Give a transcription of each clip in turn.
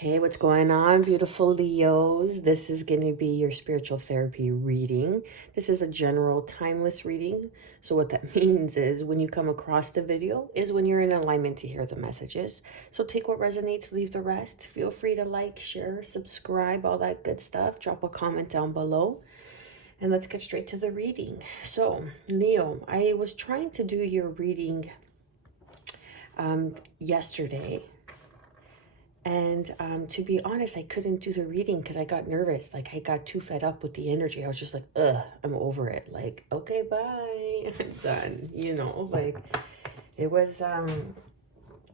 Hey, what's going on, beautiful Leos? This is going to be your spiritual therapy reading. This is a general timeless reading. So what that means is when you come across the video is when you're in alignment to hear the messages. So take what resonates, leave the rest. Feel free to like, share, subscribe, all that good stuff. Drop a comment down below. And let's get straight to the reading. So, Leo, I was trying to do your reading yesterday. And to be honest, I couldn't do the reading because I got nervous. Like, I got too fed up with the energy. I was just like, ugh, I'm over it. Like, okay, bye. I'm done. Like, it was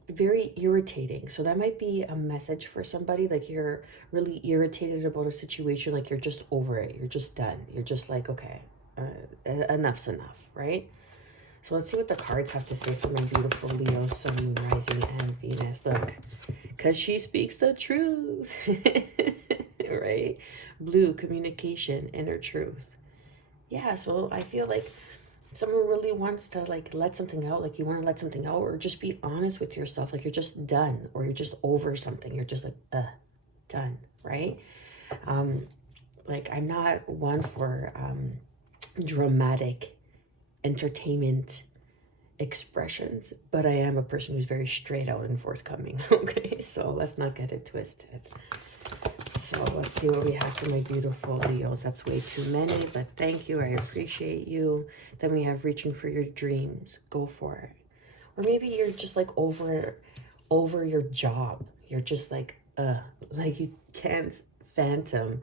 very irritating. So that might be a message for somebody. Like, you're really irritated about a situation. Like, you're just over it. You're just done. You're just like, okay, enough's enough, right? So let's see what the cards have to say for my beautiful Leo, Sun, Moon, Rising, and Venus. Look, because she speaks the truth, right? Blue, communication, inner truth. Yeah, so I feel like someone really wants to like let something out, like you want to let something out, or just be honest with yourself, like you're just done, or you're just over something. You're just like, done, right? Like I'm not one for dramatic entertainment expressions, but I am a person who's very straight out and forthcoming. Okay, so let's not get it twisted. So let's see what we have for my beautiful Leos. That's way too many, but thank you. I appreciate you. Then we have reaching for your dreams. Go for it. Or maybe you're just like over your job. You're just like you can't phantom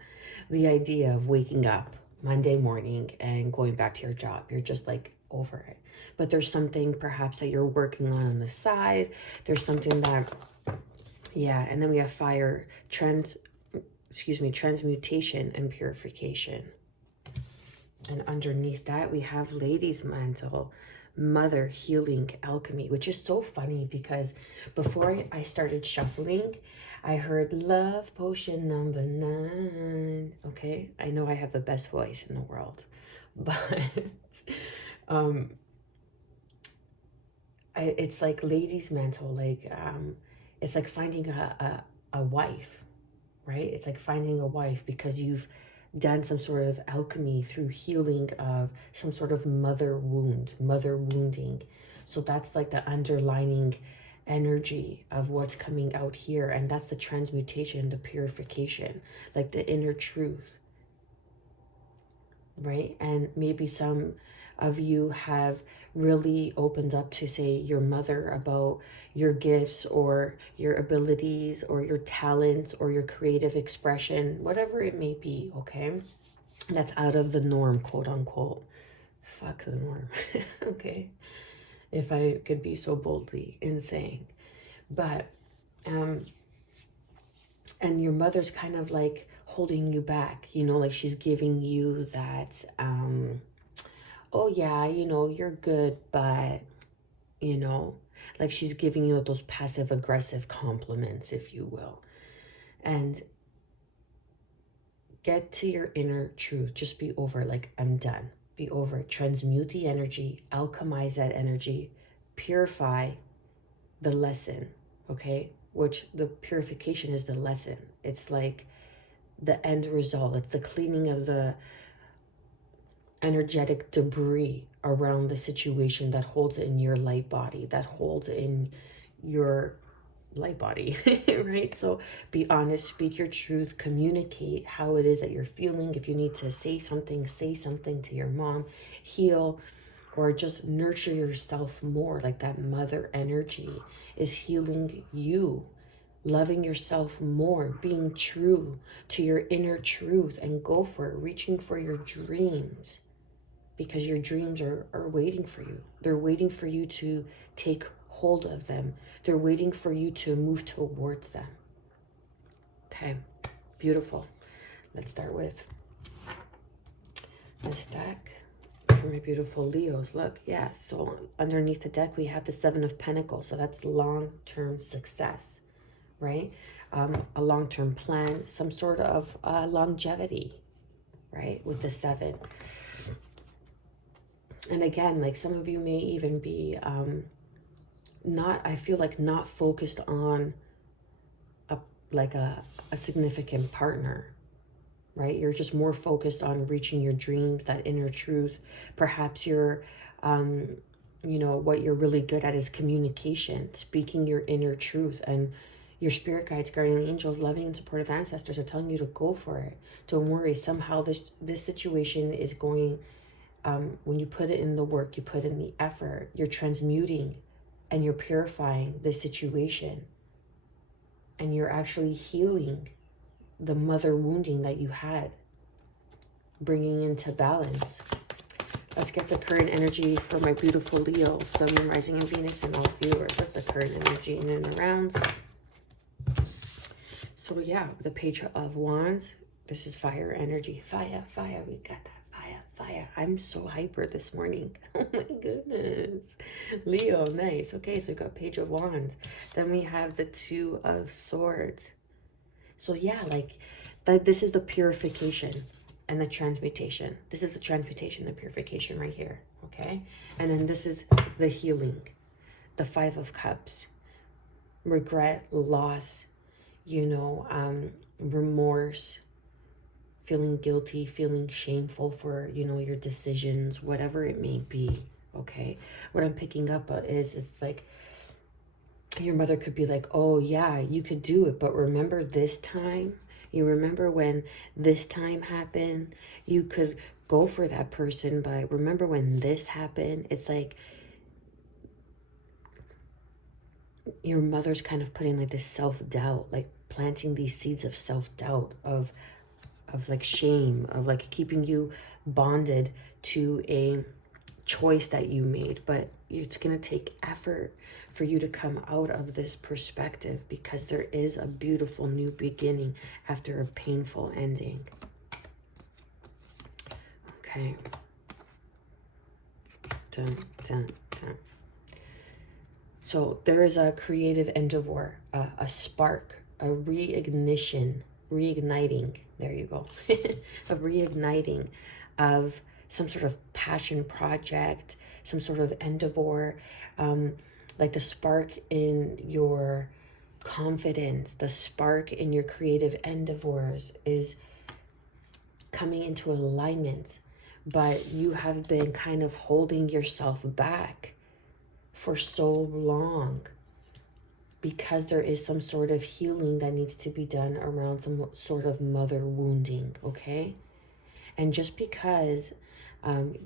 the idea of waking up Monday morning and going back to your job. You're just like over it. But there's something perhaps that you're working on the side. There's something that, yeah. And then we have fire, transmutation and purification. And underneath that, we have Lady's Mantle, Mother, Healing, Alchemy, which is so funny because before I started shuffling, I heard Love Potion number 9. Okay, I know I have the best voice in the world, but it's like Lady's Mantle, like it's like finding a wife, right? It's like finding a wife because you've done some sort of alchemy through healing of some sort of mother wounding. So that's like the underlining energy of what's coming out here. And that's the transmutation, the purification, like the inner truth, right? And maybe some of you have really opened up to, say, your mother about your gifts or your abilities or your talents or your creative expression, whatever it may be, okay? That's out of the norm, quote unquote. Fuck the norm, okay? If I could be so boldly in saying. But, and your mother's kind of like holding you back, like she's giving you that, oh yeah, you're good, but, like she's giving you those passive aggressive compliments, if you will. And get to your inner truth. Just be over, like, I'm done. Be over it. Transmute the energy, alchemize that energy, purify the lesson, okay? Which the purification is the lesson. It's like the end result. It's the cleaning of the energetic debris around the situation that holds in your light body, that holds in your light body, right? So be honest, speak your truth, communicate how it is that you're feeling. If you need to say something to your mom, heal, or just nurture yourself more. Like that mother energy is healing you, loving yourself more, being true to your inner truth, and go for it, reaching for your dreams. Because your dreams are waiting for you. They're waiting for you to take hold of them. They're waiting for you to move towards them. Okay, beautiful. Let's start with this deck for my beautiful Leos. Look, yes, so underneath the deck, we have the 7 of Pentacles. So that's long-term success, right? A long-term plan, some sort of longevity, right? With the 7. And again, like some of you may even be I feel like not focused on like a significant partner, right? You're just more focused on reaching your dreams, that inner truth. Perhaps you're, you know, what you're really good at is communication, speaking your inner truth, and your spirit guides, guardian angels, loving and supportive ancestors are telling you to go for it. Don't worry. Somehow this situation is going, when you put it in the work, you put in the effort, you're transmuting and you're purifying the situation, and you're actually healing the mother wounding that you had, bringing into balance. Let's get the current energy for my beautiful Leo, Sun, Moon, Rising, and Venus, and all viewers. What's the current energy in and around? So yeah, the Page of Wands. This is fire energy. Fire, fire. We got that. Fire, fire. I'm so hyper this morning. Oh my goodness. Leo, nice. Okay, so we got Page of Wands. Then we have the Two of Swords. So yeah, like this is the purification and the transmutation. This is the transmutation, the purification right here, okay? And then this is the healing, the Five of Cups, regret, loss, you know, remorse, feeling guilty, feeling shameful for, you know, your decisions, whatever it may be, okay? What I'm picking up is it's like, your mother could be like, oh yeah, you could do it, but remember this time? You remember when this time happened? You could go for that person, but remember when this happened? It's like your mother's kind of putting like this self-doubt, like planting these seeds of self-doubt, of like shame, of like keeping you bonded to a choice that you made. But it's going to take effort for you to come out of this perspective, because there is a beautiful new beginning after a painful ending. Okay. Dun, dun, dun. So there is a creative endeavor, a spark, a reigniting, there you go, a reigniting of some sort of passion project, some sort of endeavor, like the spark in your confidence, the spark in your creative endeavors is coming into alignment, but you have been kind of holding yourself back for so long because there is some sort of healing that needs to be done around some sort of mother wounding, okay? And just because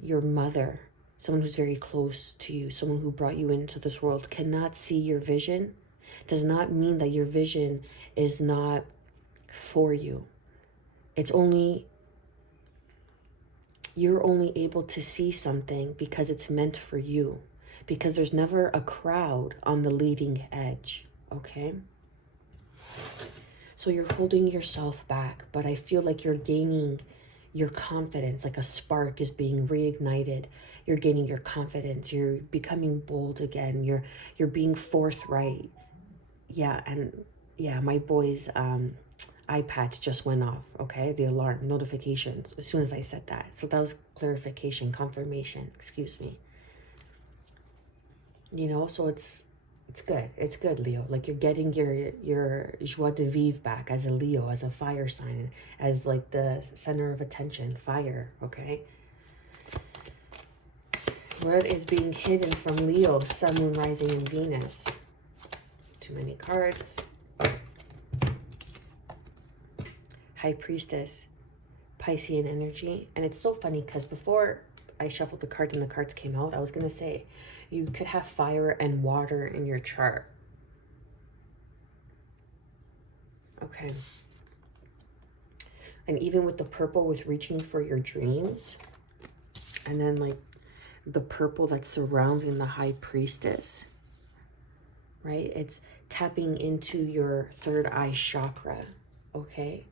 your mother, someone who's very close to you, someone who brought you into this world, cannot see your vision, does not mean that your vision is not for you. It's only, you're only able to see something because it's meant for you, because there's never a crowd on the leading edge, okay? So you're holding yourself back, but I feel like you're gaining your confidence, like a spark is being reignited. You're gaining your confidence. You're becoming bold again. You're being forthright. Yeah, and yeah, my boy's iPads just went off, okay? The alarm, notifications, as soon as I said that. So that was clarification, confirmation, excuse me. You know, so it's good. It's good, Leo. Like you're getting your joie de vivre back as a Leo, as a fire sign, as like the center of attention, fire, okay? What is being hidden from Leo, Sun, Moon, Rising, and Venus? Too many cards. High Priestess, Piscean energy. And it's so funny because before I shuffled the cards and the cards came out, I was going to say, you could have fire and water in your chart. Okay. And even with the purple, with reaching for your dreams, and then like the purple that's surrounding the High Priestess, right? It's tapping into your third eye chakra, okay?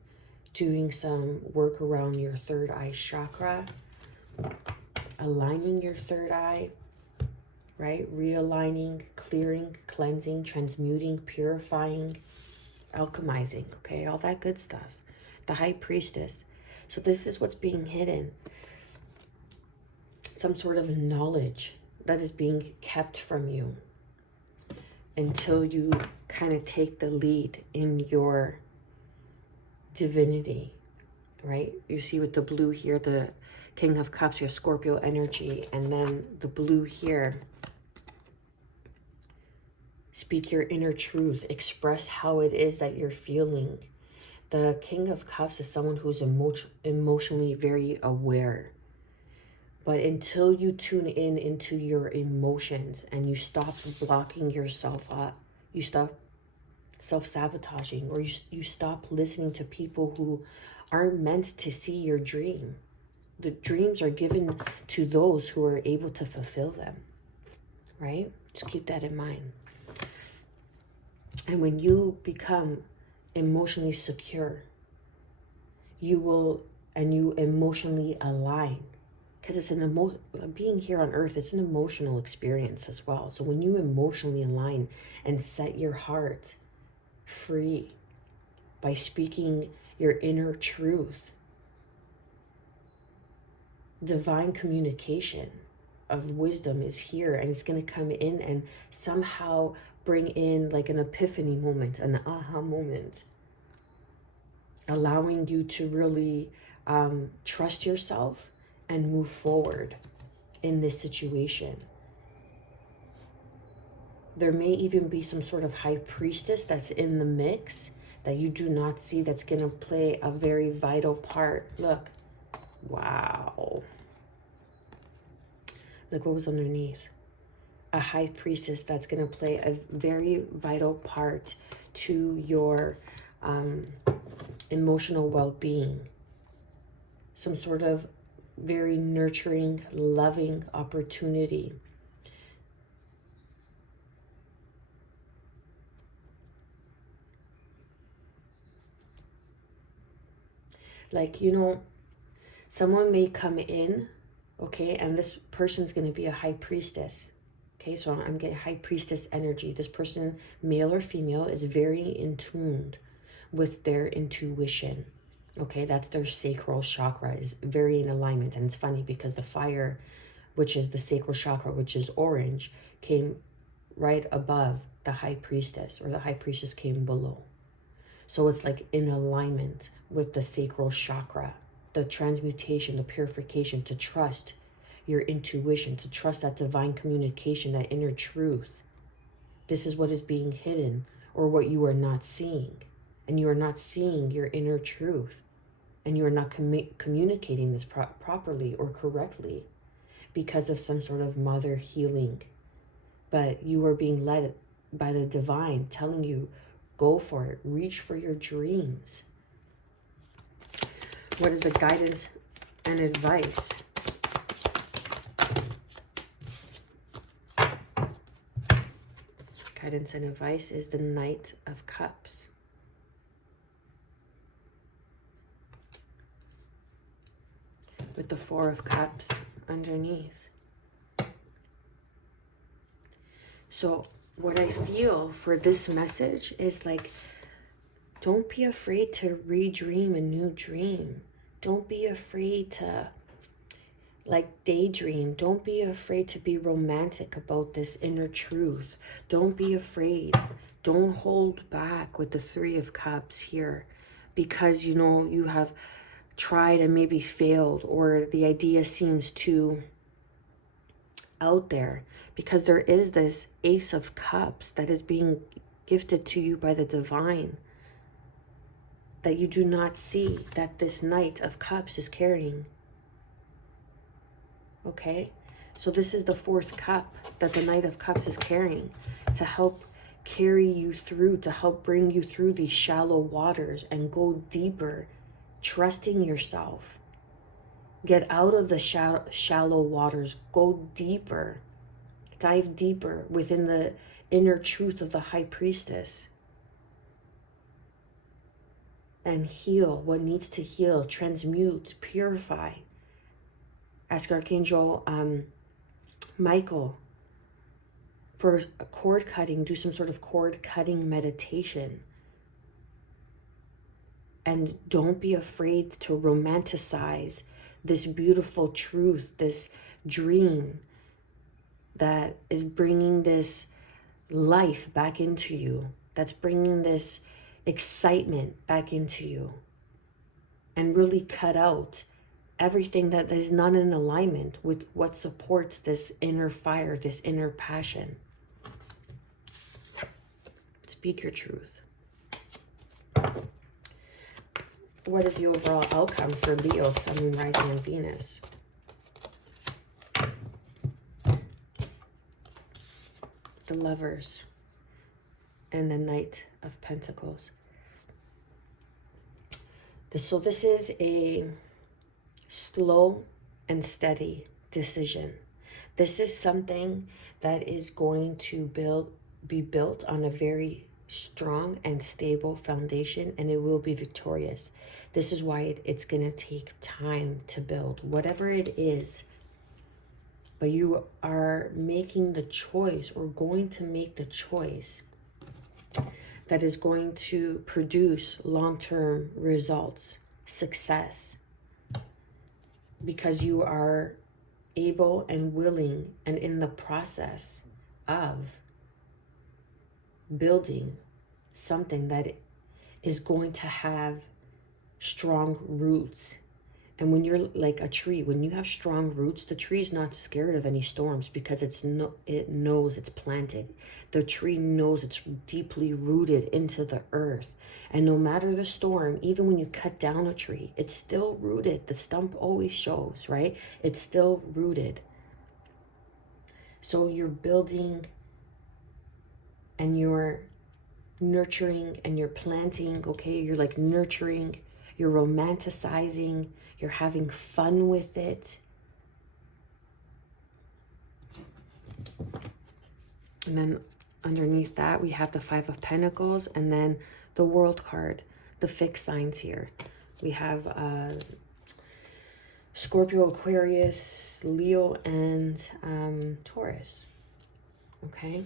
Doing some work around your third eye chakra, aligning your third eye, right? Realigning, clearing, cleansing, transmuting, purifying, alchemizing, okay? All that good stuff. The High Priestess. So this is what's being hidden. Some sort of knowledge that is being kept from you until you kind of take the lead in your divinity, right? You see with the blue here, the King of Cups, you have Scorpio energy, and then the blue here, speak your inner truth, express how it is that you're feeling. The King of Cups is someone who's emotionally very aware. But until you tune in into your emotions and you stop blocking yourself up, you stop self-sabotaging, or you stop listening to people who aren't meant to see your dream. The dreams are given to those who are able to fulfill them, right? Just keep that in mind. And when you become emotionally secure, you emotionally align, because it's being here on earth, it's an emotional experience as well. So when you emotionally align and set your heart free by speaking your inner truth, divine communication of wisdom is here, and it's going to come in and somehow bring in like an epiphany moment, an aha moment, allowing you to really trust yourself and move forward in this situation. There may even be some sort of high priestess that's in the mix that you do not see, that's going to play a very vital part. Look, wow. Look what was underneath. A high priestess that's going to play a very vital part to your emotional well-being. Some sort of very nurturing, loving opportunity. Like, you know, someone may come in, okay, and this person's going to be a high priestess. Okay, so I'm getting high priestess energy. This person, male or female, is very in tune with their intuition. Okay, that's their sacral chakra, is very in alignment. And it's funny because the fire, which is the sacral chakra, which is orange, came right above the high priestess, or the high priestess came below. So it's like in alignment with the sacral chakra, the transmutation, the purification, to trust your intuition, to trust that divine communication, that inner truth. This is what is being hidden, or what you are not seeing. And you are not seeing your inner truth. And you are not communicating this properly or correctly because of some sort of mother healing. But you are being led by the divine, telling you, go for it, reach for your dreams. What is the guidance and advice? Guidance and advice is the Knight of Cups. With the Four of Cups underneath. So what I feel for this message is like, don't be afraid to redream a new dream. Don't be afraid to like daydream. Don't be afraid to be romantic about this inner truth. Don't be afraid. Don't hold back with the Three of Cups here, because you know you have tried and maybe failed, or the idea seems too out there, because there is this Ace of Cups that is being gifted to you by the divine that you do not see, that this Knight of Cups is carrying. Okay, so this is the fourth cup that the Knight of Cups is carrying to help carry you through, to help bring you through these shallow waters and go deeper, trusting yourself. Get out of the shallow waters, go deeper, dive deeper within the inner truth of the High Priestess, and heal what needs to heal, transmute, purify. Ask Archangel Michael for a cord cutting, do some sort of cord cutting meditation. And don't be afraid to romanticize this beautiful truth, this dream that is bringing this life back into you, that's bringing this excitement back into you. and really cut out everything that is not in alignment with what supports this inner fire, this inner passion. Speak your truth. What is the overall outcome for Leo, Sun, Moon, Rising, and Venus? The Lovers and the Knight of Pentacles. So this is a slow and steady decision. This is something that is going to be built on a very strong and stable foundation, and it will be victorious. This is why it's going to take time to build, whatever it is. But you are making the choice, or going to make the choice, that is going to produce long-term results, success, because you are able and willing and in the process of building something that is going to have strong roots. And when you're like a tree, when you have strong roots, the tree is not scared of any storms, because it knows it's planted. The tree knows it's deeply rooted into the earth. And no matter the storm, even when you cut down a tree, it's still rooted. The stump always shows, right? It's still rooted. So you're building and you're nurturing and you're planting, okay? You're like nurturing, you're romanticizing, you're having fun with it. And then underneath that, we have the Five of Pentacles, and then the World card, the fixed signs here. We have Scorpio, Aquarius, Leo, and Taurus, okay?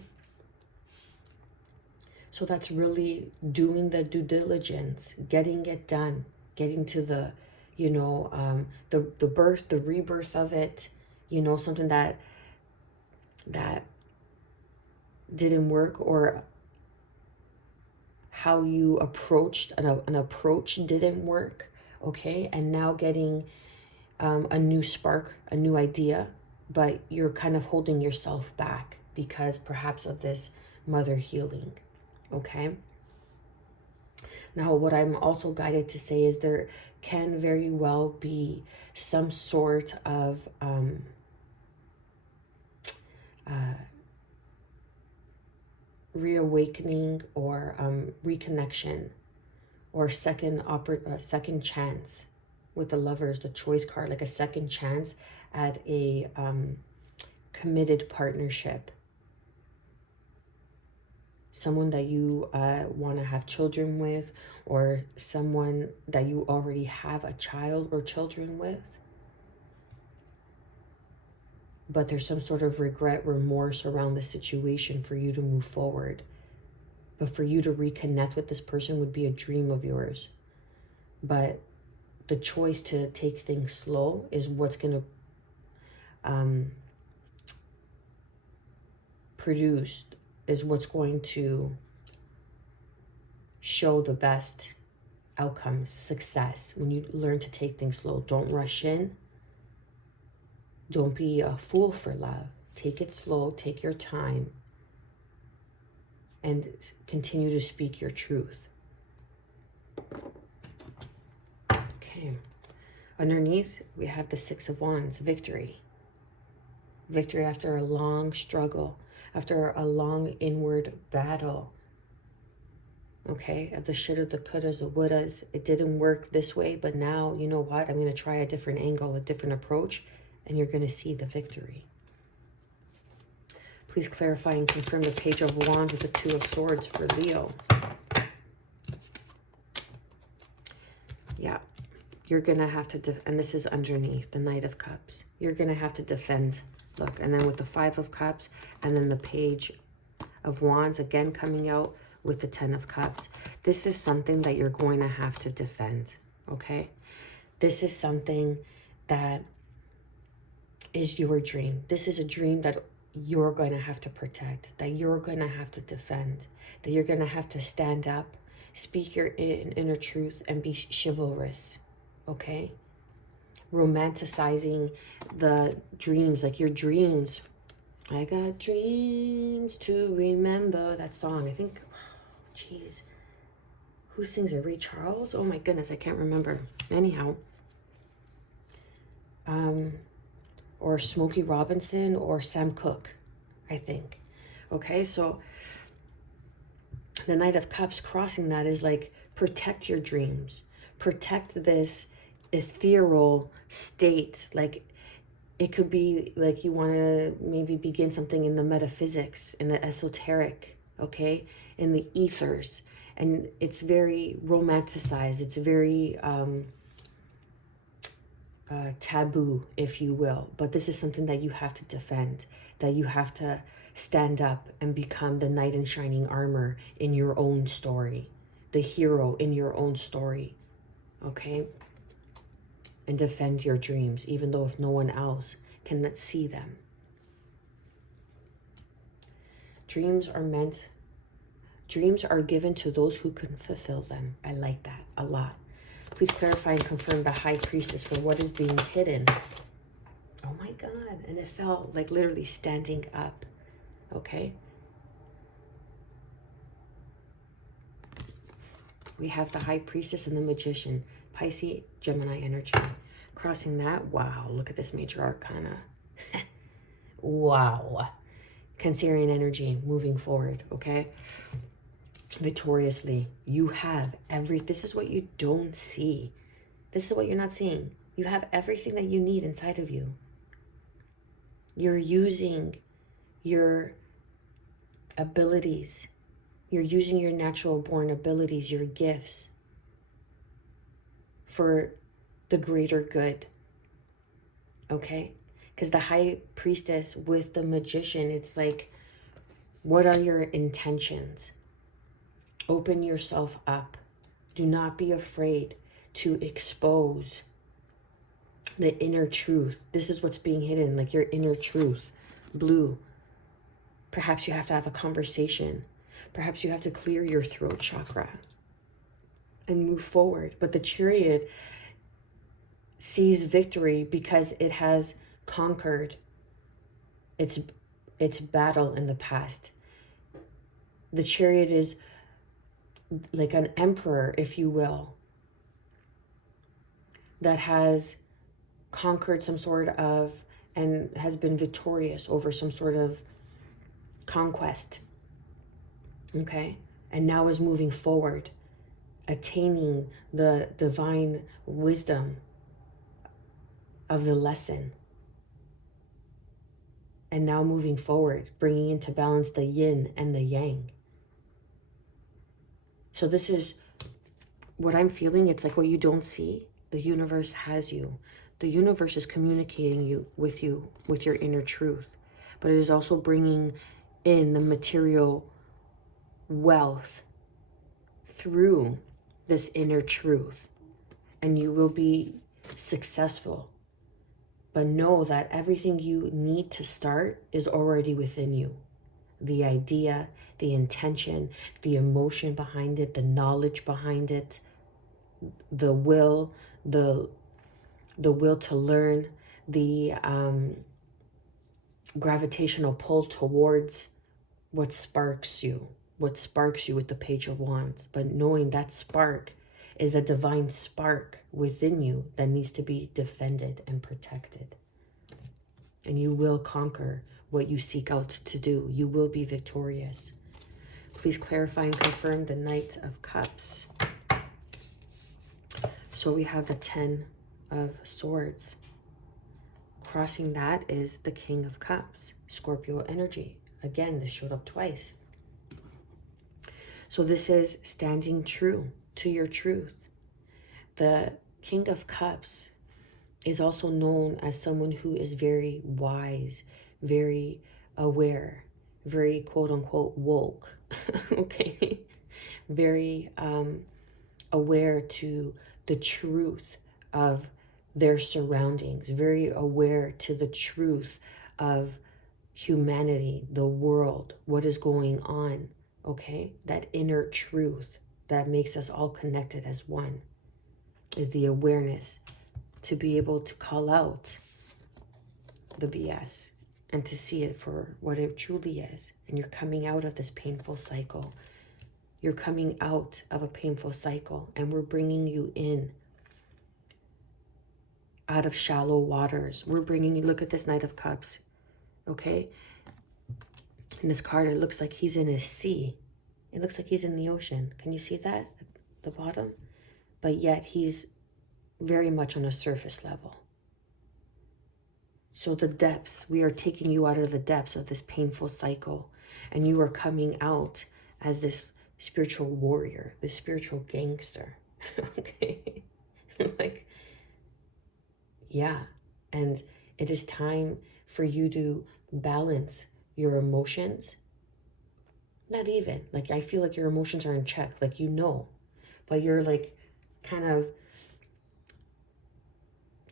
So that's really doing the due diligence, getting it done, getting to the, you know, the birth, the rebirth of it, you know, something that didn't work, or how you approached an approach didn't work, okay? And now getting a new spark, a new idea, but you're kind of holding yourself back because perhaps of this mother healing, okay? Now, what I'm also guided to say is there can very well be some sort of reawakening or reconnection, or second chance with the Lovers, the Choice card, like a second chance at a committed partnership. Someone that you want to have children with, or someone that you already have a child or children with. But there's some sort of regret, remorse around the situation for you to move forward. But for you to reconnect with this person would be a dream of yours. But the choice to take things slow is what's going to produce, is what's going to show the best outcomes, success. When you learn to take things slow, don't rush in. Don't be a fool for love. Take it slow, take your time, and continue to speak your truth. Okay. Underneath, we have the Six of Wands, victory. Victory after a long struggle, after a long inward battle. Okay, of the shoulda, the couldas, the wouldas. It didn't work this way, but now, you know what? I'm going to try a different angle, a different approach, and you're going to see the victory. Please clarify and confirm the Page of Wands with the Two of Swords for Leo. Yeah, you're going to have to, and this is underneath, the Knight of Cups. You're going to have to defend. Look, and then with the Five of Cups, and then the Page of Wands, again coming out with the Ten of Cups. This is something that you're going to have to defend, okay? This is something that is your dream. This is a dream that you're going to have to protect, that you're going to have to defend, that you're going to have to stand up, speak your inner truth, and be chivalrous, okay? Romanticizing the dreams, like your dreams. I got dreams to remember. That song, I think, jeez, who sings it? Ray Charles? Oh my goodness, I can't remember. Anyhow, or Smokey Robinson or Sam Cooke, I think. Okay, so the Knight of Cups crossing that is like, protect your dreams, protect this ethereal state. Like, it could be like you want to maybe begin something in the metaphysics, in the esoteric, okay, in the ethers, and it's very romanticized, it's very taboo, if you will. But this is something that you have to defend, that you have to stand up and become the knight in shining armor in your own story, the hero in your own story, okay? And defend your dreams, even though if no one else can see them. Dreams are given to those who can fulfill them. I like that a lot. Please clarify and confirm the High Priestess for what is being hidden. Oh my God. And it felt like literally standing up. Okay. We have the High Priestess and the Magician. Pisces, Gemini energy. Crossing that. Wow. Look at this major arcana. Wow. Cancerian energy moving forward. Okay. Victoriously. You have this is what you don't see. This is what you're not seeing. You have everything that you need inside of you. You're using your abilities. You're using your natural born abilities, your gifts, for the greater good. Okay? Because the High Priestess with the Magician, it's like, what are your intentions? Open yourself up. Do not be afraid to expose the inner truth. This is what's being hidden, like your inner truth. Blue. Perhaps you have to have a conversation. Perhaps you have to clear your throat chakra and move forward. But the Chariot sees victory because it has conquered its battle in the past. The Chariot is like an emperor, if you will, that has conquered some sort of, and has been victorious over some sort of conquest. Okay? And now is moving forward, attaining the divine wisdom of the lesson. And now moving forward, bringing into balance the yin and the yang. So this is what I'm feeling. It's like what you don't see. The universe has you. The universe is communicating with your inner truth. But it is also bringing in the material wealth through this inner truth. And you will be successful. But know that everything you need to start is already within you. The idea, the intention, the emotion behind it, the knowledge behind it, the will, the will to learn, the gravitational pull towards what sparks you with the Page of Wands. But knowing that spark is a divine spark within you that needs to be defended and protected. And you will conquer what you seek out to do. You will be victorious. Please clarify and confirm the Knight of Cups. So we have the 10 of Swords. Crossing that is the King of Cups, Scorpio energy. Again, this showed up twice. So this is standing true to your truth. The King of Cups is also known as someone who is very wise, very aware, very quote unquote woke, okay? Very aware to the truth of their surroundings, very aware to the truth of humanity, the world, what is going on, okay? That inner truth that makes us all connected as one. is the awareness to be able to call out the BS and to see it for what it truly is. And you're coming out of this painful cycle. You're coming out of a painful cycle, and we're bringing you in out of shallow waters. We're bringing you, look at this Knight of Cups, okay? In this card, it looks like he's in a sea. It looks like he's in the ocean. Can you see that at the bottom? But yet he's very much on a surface level. So the depths, we are taking you out of the depths of this painful cycle, and you are coming out as this spiritual warrior, this spiritual gangster. Okay? Like, yeah. And it is time for you to balance your emotions. Not even. Like, I feel like your emotions are in check. Like, you know. But you're like kind of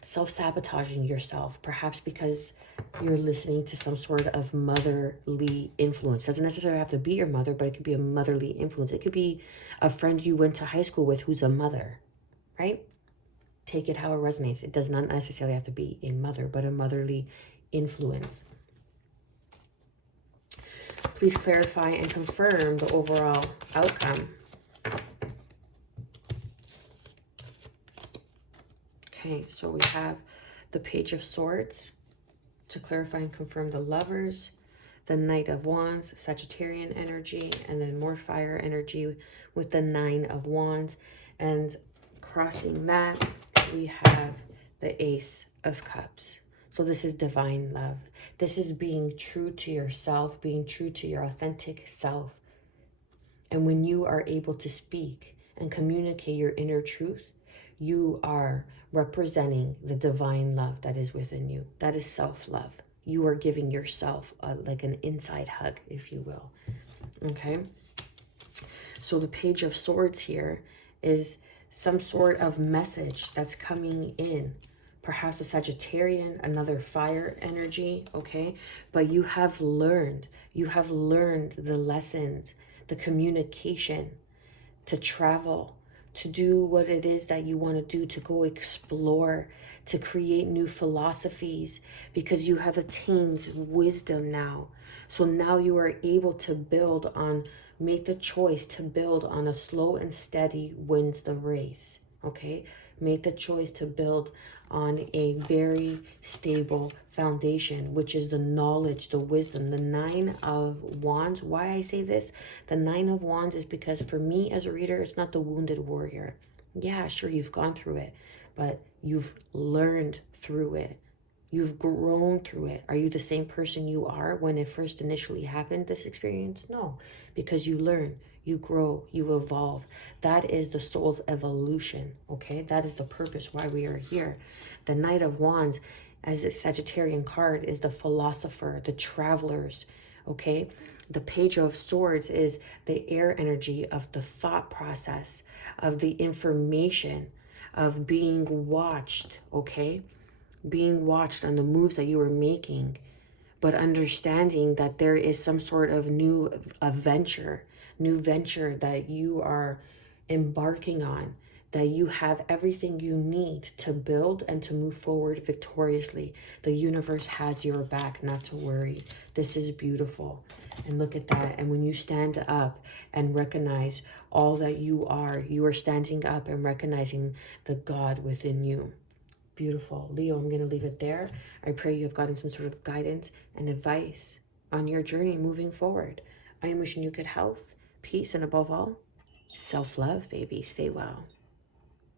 self-sabotaging yourself, perhaps because you're listening to some sort of motherly influence. Doesn't necessarily have to be your mother, but it could be a motherly influence. It could be a friend you went to high school with who's a mother, right? Take it how it resonates. It does not necessarily have to be a mother, but a motherly influence. Please clarify and confirm the overall outcome. Okay, so we have the Page of Swords to clarify and confirm the Lovers, the Knight of Wands, Sagittarian energy, and then more fire energy with the Nine of Wands. And crossing that, we have the Ace of Cups. So this is divine love. This is being true to yourself, being true to your authentic self. And when you are able to speak and communicate your inner truth, you are representing the divine love that is within you. That is self-love. You are giving yourself like an inside hug, if you will. Okay? So the Page of Swords here is some sort of message that's coming in. Perhaps a Sagittarian, another fire energy, okay? But you have learned the lessons, the communication, to travel, to do what it is that you want to do, to go explore, to create new philosophies, because you have attained wisdom now. So now you are able to build on, make the choice to build on a slow and steady wins the race, okay? Make the choice to build on a very stable foundation, which is the knowledge, the wisdom, the Nine of Wands. Why I say this, the Nine of Wands is because for me as a reader, it's not the wounded warrior. Yeah, sure, you've gone through it, but you've learned through it. You've grown through it. Are you the same person you are when it first initially happened, this experience? No, because you learn, you grow, you evolve. That is the soul's evolution, okay? That is the purpose why we are here. The Knight of Wands, as a Sagittarian card, is the philosopher, the travelers, okay? The Page of Swords is the air energy of the thought process, of the information, of being watched, okay? Being watched on the moves that you are making, but understanding that there is some sort of new venture that you are embarking on, that you have everything you need to build and to move forward victoriously. The universe has your back, not to worry. This is beautiful. And look at that. And when you stand up and recognize all that you are standing up and recognizing the God within you. Beautiful. Leo, I'm going to leave it there. I pray you have gotten some sort of guidance and advice on your journey moving forward. I am wishing you good health, peace, and above all, self-love, baby. Stay well.